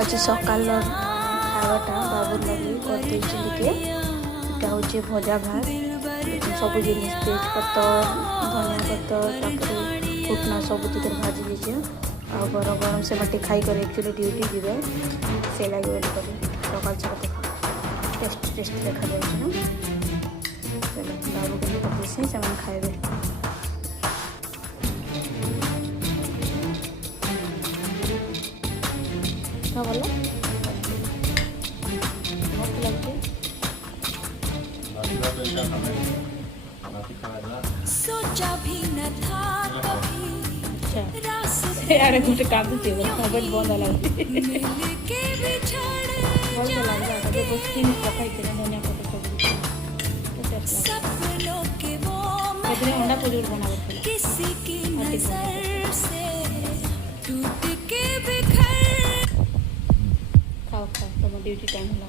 आज सकाल खावाटा बाबू लगे करदे टे इटा हूँ भजा भात सब जिन तेजपत्र धनिया पत्र फुटना सब टी भाजी दीजिए आ गरम गरम से बाटी खाई कर एक्चुअली ड्यूटी जीवे से लगे बोली कर सकाल सकाल टेस्ट टेस्ट देखा जाए ना चलो बाबू के लिए से खाए क्या बोला भूख लगती सोचा भी न था कभी यार गोटे कांदुचे मोबाइल बंद लगे भल तो लग जाता है बस तीन पकाई के धनिया पत्ता सब एबरे अंडा पुजूर बना किसी की नजर से टूट के बिखर खाओ खाओ तो ड्यूटी टाइम होला